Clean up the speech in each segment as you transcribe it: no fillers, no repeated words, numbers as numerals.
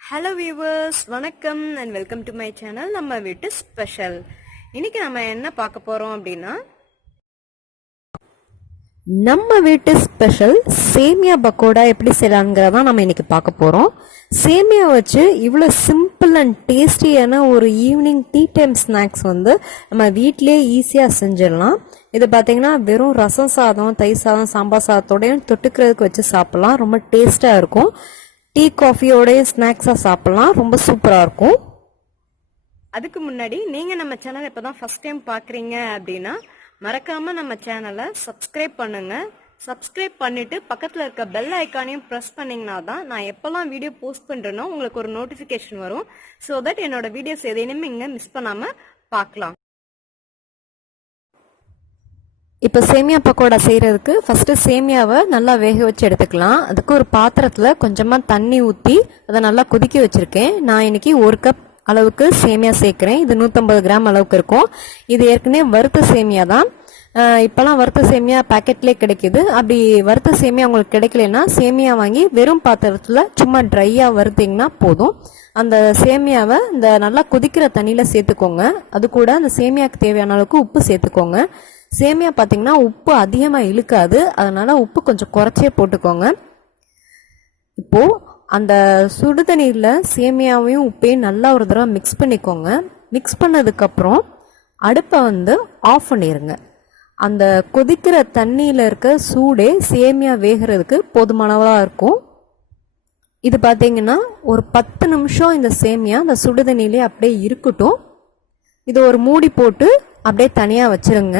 Hello viewers, வணக்கம் and welcome to my channel. நம்ம வீட்டு ஸ்பெஷல். இன்னைக்கு நம்ம என்ன பார்க்க போறோம் அப்படினா நம்ம வீட்டு ஸ்பெஷல் சேமியா பக்கோடா எப்படி செய்யலாம்ங்கறத நம்ம இன்னைக்கு பார்க்க போறோம். சேமியா வச்சு இவ்வளவு சிம்பிள் அண்ட் டேஸ்டியான ஒரு ஈவினிங் டீ டைம் ஸ்நாக்ஸ் வந்து நம்ம வீட்லயே ஈஸியா செஞ்சிடலாம். இது பாத்தீங்கன்னா வெறும் ரசம் சாதம், தயிர் சாதம், சாம்பார் சாதத்தோடயும் தொட்டுக்கிறதுக்கு வச்சு சாப்பிடலாம். ரொம்ப டேஸ்டா இருக்கும். டீ காஃபியோட ஸ்நாக்ஸா சாப்பிடலாம். ரொம்ப சூப்பரா இருக்கும். அதுக்கு முன்னாடி நீங்க நம்ம சேனல் இப்பதான் ஃபர்ஸ்ட் டைம் பாக்குறீங்க அப்படின்னா மறக்காம நம்ம சேனலை சப்ஸ்கிரைப் பண்ணுங்க. சப்ஸ்கிரைப் பண்ணிட்டு பக்கத்துல இருக்க பெல் ஐக்கானையும் பிரஸ் பண்ணீங்கன்னா தான் நான் எப்பெல்லாம் வீடியோ போஸ்ட் பண்றேனோ உங்களுக்கு ஒரு நோட்டிபிகேஷன் வரும். ஸோ தட் என்னோட வீடியோஸ் எதையுமே இங்க மிஸ் பண்ணாம பார்க்கலாம். இப்போ சேமியா பக்கோடா செய்யறதுக்கு ஃபர்ஸ்ட் சேமியாவை நல்லா வேக வச்சு எடுத்துக்கலாம். அதுக்கு ஒரு பாத்திரத்துல கொஞ்சமா தண்ணி ஊற்றி அதை நல்லா கொதிக்க வச்சிருக்கேன். நான் இன்னைக்கு 1 கப் அளவுக்கு சேமியா சேர்க்கிறேன். இது 150 கிராம் அளவுக்கு இருக்கும். இது ஏற்கனவே வறுத்த சேமியா தான். இப்பெல்லாம் வறுத்த சேமியா பேக்கெட்லேயே கிடைக்குது. அப்படி வறுத்த சேமியா உங்களுக்கு கிடைக்கலன்னா சேமியா வாங்கி வெறும் பாத்திரத்துல சும்மா ட்ரையா வறுத்தீங்கன்னா போதும். அந்த சேமியாவை இந்த நல்லா கொதிக்கிற தண்ணியில சேர்த்துக்கோங்க. அது கூட அந்த சேமியாவுக்கு தேவையான அளவுக்கு உப்பு சேர்த்துக்கோங்க. சேமியா பார்த்தீங்கன்னா உப்பு அதிகமாக இழுக்காது, அதனால உப்பு கொஞ்சம் குறைச்சே போட்டுக்கோங்க. இப்போ அந்த சுடுதண்ணீரில் சேமியாவையும் உப்பையும் நல்லா ஒரு தடவை மிக்ஸ் பண்ணிக்கோங்க. மிக்ஸ் பண்ணதுக்கப்புறம் அடுப்பை வந்து ஆஃப் பண்ணிடுங்க. அந்த கொதிக்கிற தண்ணியில் இருக்க சூடே சேமியா வேகிறதுக்கு போதுமானதாக இருக்கும். இது பார்த்தீங்கன்னா ஒரு 10 நிமிஷம் இந்த சேமியா அந்த சுடுதண்ணிலே அப்படியே இருக்கட்டும். இது ஒரு மூடி போட்டு அப்படியே தனியாக வச்சிருங்க.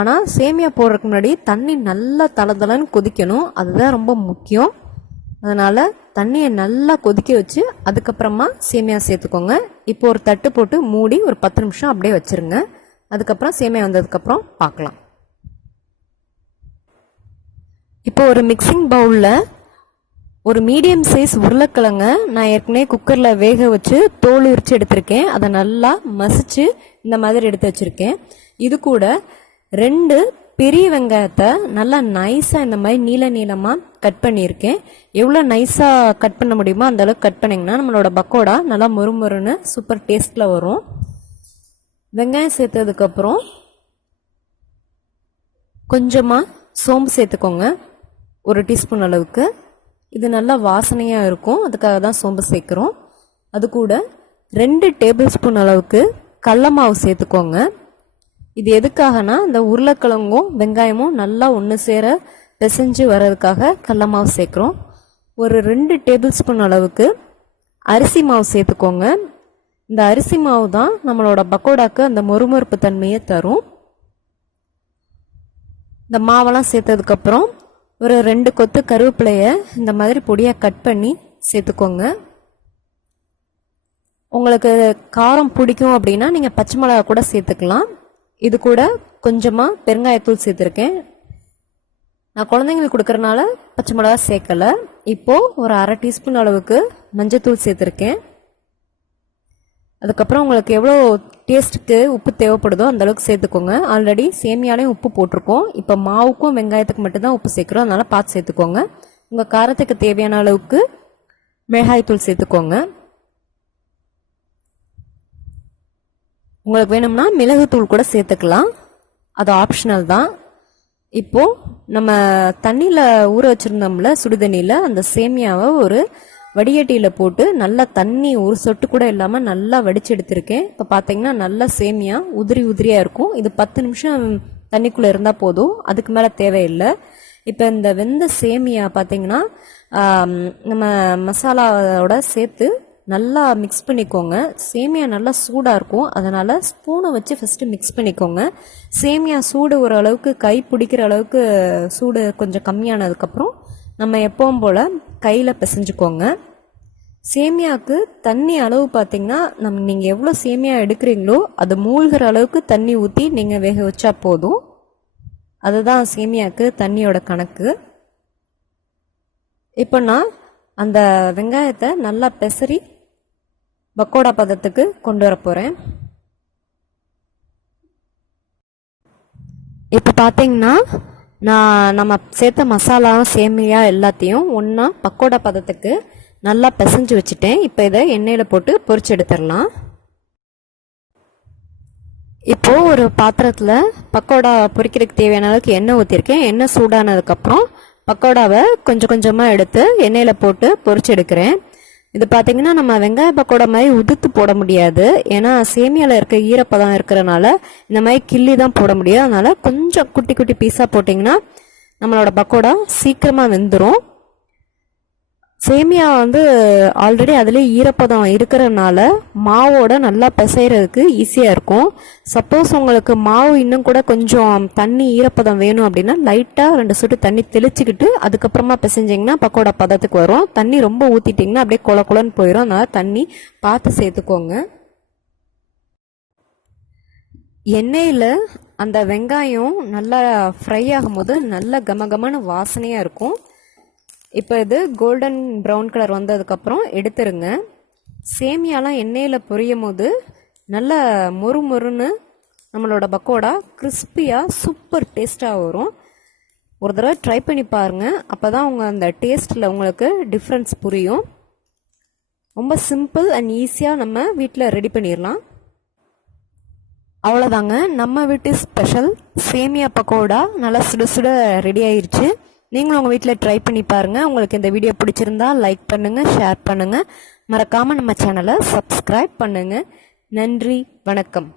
ஆனால் சேமியா போடுறதுக்கு முன்னாடி தண்ணி நல்லா தளதளன்னு கொதிக்கணும். அதுதான் ரொம்ப முக்கியம். அதனால தண்ணியை நல்லா கொதிக்க வச்சு அதுக்கப்புறமா சேமியா சேர்த்துக்கோங்க. இப்போ ஒரு தட்டு போட்டு மூடி ஒரு 10 நிமிஷம் அப்படியே வச்சிருங்க. அதுக்கப்புறம் சேமியா வந்ததுக்கப்புறம் பார்க்கலாம். இப்போ ஒரு மிக்சிங் பவுலில் ஒரு மீடியம் சைஸ் உருளைக்கிழங்க நான் ஏற்கனவே குக்கரில் வேக வச்சு தோல் உரிச்சு எடுத்திருக்கேன். அதை நல்லா மசிச்சு இந்த மாதிரி எடுத்து வச்சிருக்கேன். இது கூட 2 பெரிய வெங்காயத்தை நல்லா நைஸாக இந்த மாதிரி நீள நீளமாக கட் பண்ணியிருக்கேன். எவ்வளோ நைஸாக கட் பண்ண முடியுமோ அந்த அளவுக்கு கட் பண்ணிங்கன்னா நம்மளோட பக்கோடா நல்லா மொறுமொறுன்னு சூப்பர் டேஸ்ட்டில் வரும். வெங்காயம் சேர்த்ததுக்கப்புறம் கொஞ்சமாக சோம்பு சேர்த்துக்கோங்க, 1 டீஸ்பூன் அளவுக்கு. இது நல்லா வாசனையாக இருக்கும், அதுக்காக தான் சோம்பு சேர்க்குறோம். அது கூட 2 டேபிள் ஸ்பூன் அளவுக்கு கடல மாவு சேர்த்துக்கோங்க. இது எதுக்காகனா இந்த உருளைக்கிழங்கும் வெங்காயமும் நல்லா ஒன்று சேர பிசைஞ்சு வர்றதுக்காக கடல மாவு சேர்க்குறோம். ஒரு 2 டேபிள் ஸ்பூன் அளவுக்கு அரிசி மாவு சேர்த்துக்கோங்க. இந்த அரிசி மாவு தான் நம்மளோட பக்கோடாக்கு அந்த மொறுமொறுப்பு தன்மையை தரும். இந்த மாவெல்லாம் சேர்த்ததுக்கப்புறம் ஒரு 2 கொத்து கருவேப்பிலையை இந்த மாதிரி பொடியாக கட் பண்ணி சேர்த்துக்கோங்க. உங்களுக்கு காரம் பிடிக்கும் அப்படின்னா நீங்கள் பச்சை மிளகா கூட சேர்த்துக்கலாம். இது கூட கொஞ்சமாக பெருங்காயத்தூள் சேர்த்துருக்கேன். நான் குழந்தைங்களுக்கு கொடுக்கறனால பச்சை மிளகா சேர்க்கலை. இப்போது ஒரு 1/2 டீஸ்பூன் அளவுக்கு மஞ்சத்தூள் சேர்த்துருக்கேன். அதுக்கப்புறம் உங்களுக்கு எவ்வளோ டேஸ்ட்டுக்கு உப்பு தேவைப்படுதோ அந்த அளவுக்கு சேர்த்துக்கோங்க. ஆல்ரெடி சேமியாலையும் உப்பு போட்டிருக்கோம். இப்போ மாவுக்கும் வெங்காயத்துக்கு மட்டும்தான் உப்பு சேர்க்குறோம், அதனால பார்த்து சேர்த்துக்கோங்க. உங்கள் காரத்துக்கு தேவையான அளவுக்கு மிளகாய்த்தூள் சேர்த்துக்கோங்க. உங்களுக்கு வேணும்னா மிளகுத்தூள் கூட சேர்த்துக்கலாம், அது ஆப்ஷனல் தான். இப்போ நம்ம தண்ணியில் ஊற வச்சிருந்தோம்ல சுடுதண்ணியில், அந்த சேமியாவை ஒரு வடிகட்டியில் போட்டு நல்லா தண்ணி ஒரு சொட்டு கூட இல்லாமல் நல்லா வடிச்சு எடுத்திருக்கேன். இப்போ பார்த்தீங்கன்னா நல்லா சேமியா உதிரி உதிரியாக இருக்கும். இது 10 நிமிஷம் தண்ணிக்குள்ளே இருந்தால் போதும், அதுக்கு மேலே தேவையில்லை. இப்போ இந்த வெந்த சேமியா பார்த்தீங்கன்னா நம்ம மசாலாவோட சேர்த்து நல்லா மிக்ஸ் பண்ணிக்கோங்க. சேமியா நல்லா சூடாக இருக்கும், அதனால் ஸ்பூனை வச்சு ஃபஸ்ட்டு மிக்ஸ் பண்ணிக்கோங்க. சேமியா சூடு ஓரளவுக்கு கை பிடிக்கிற அளவுக்கு சூடு கொஞ்சம் கம்மியானதுக்கப்புறம் நம்ம எப்பவும் போல் கையில் பிசைஞ்சுக்கோங்க. சேமியாவுக்கு தண்ணி அளவு பார்த்தீங்கன்னா நீங்கள் எவ்வளோ சேமியா எடுக்கிறீங்களோ அது மூழ்கிற அளவுக்கு தண்ணி ஊற்றி நீங்கள் வேக வச்சா போதும். அதுதான் சேமியாவுக்கு தண்ணியோட கணக்கு. இப்போ நான் அந்த வெங்காயத்தை நல்லா பெசரி பக்கோடா பதத்துக்கு கொண்டு வர போகிறேன். இப்போ பார்த்தீங்கன்னா நம்ம சேர்த்த மசாலா சேமியா எல்லாத்தையும் ஒன்றா பக்கோடா பதத்துக்கு நல்லா பிசைஞ்சு வச்சுட்டேன். இப்போ இதை எண்ணெயில் போட்டு பொரிச்சு எடுத்துடலாம். இப்போ ஒரு பாத்திரத்தில் பக்கோடா பொரிக்கிறதுக்கு தேவையான அளவுக்கு எண்ணெய் ஊற்றிருக்கேன். எண்ணெய் சூடானதுக்கப்புறம் பக்கோடாவை கொஞ்சம் கொஞ்சமாக எடுத்து எண்ணெயில் போட்டு பொரிச்சு எடுக்கிறேன். இது பார்த்தீங்கன்னா நம்ம வெங்காய பக்கோடா மாதிரி உதுத்து போட முடியாது. ஏன்னா சேமியாவில் இருக்க ஈரப்பதம் இருக்கிறனால இந்த மாதிரி கிள்ளி தான் போட முடியும். அதனால கொஞ்சம் குட்டி குட்டி பீஸாக போட்டிங்கன்னா நம்மளோட பக்கோடா சீக்கிரமாக வெந்துடும். சேமியா ஆல்ரெடி அதுலேயே ஈரப்பதம் இருக்கிறனால மாவோட நல்லா பிசைறதுக்கு ஈஸியாக இருக்கும். சப்போஸ் உங்களுக்கு மாவு இன்னும் கூட கொஞ்சம் தண்ணி ஈரப்பதம் வேணும் அப்படின்னா லைட்டாக 2 சொட்டு தண்ணி தெளிச்சுக்கிட்டு அதுக்கப்புறமா பிசைஞ்சிங்கன்னா பக்கோடா பதத்துக்கு வரும். தண்ணி ரொம்ப ஊற்றிட்டிங்கன்னா அப்படியே கொல கொலன்னு போயிடும். அதனால தண்ணி பார்த்து சேர்த்துக்கோங்க. எண்ணெயில் அந்த வெங்காயம் நல்லா ஃப்ரை ஆகும்போது நல்ல கமகமான வாசனையாக இருக்கும். இப்போ இது கோல்டன் ப்ரௌன் கலர் வந்ததுக்கப்புறம் எடுத்துருங்க. சேமியாலாம் எண்ணெயில் பொரியும் போது நல்ல மொறு மொறுன்னு நம்மளோட பக்கோடா கிறிஸ்பியாக சூப்பர் டேஸ்ட்டாக வரும். ஒரு தடவை ட்ரை பண்ணி பாருங்கள். அப்போ தான் அந்த டேஸ்ட்டில் உங்களுக்கு டிஃப்ரென்ஸ் புரியும். ரொம்ப சிம்பிள் அண்ட் ஈஸியாக நம்ம வீட்டில் ரெடி பண்ணிடலாம். அவ்வளோதாங்க, நம்ம வீட்டு ஸ்பெஷல் சேமியா பக்கோடா நல்லா சுட சுட ரெடி ஆயிடுச்சு. நீங்களும் உங்கள் வீட்டில் ட்ரை பண்ணி பாருங்கள். உங்களுக்கு இந்த வீடியோ பிடிச்சிருந்தா லைக் பண்ணுங்கள், ஷேர் பண்ணுங்கள். மறக்காமல் நம்ம சேனலை சப்ஸ்கிரைப் பண்ணுங்கள். நன்றி, வணக்கம்.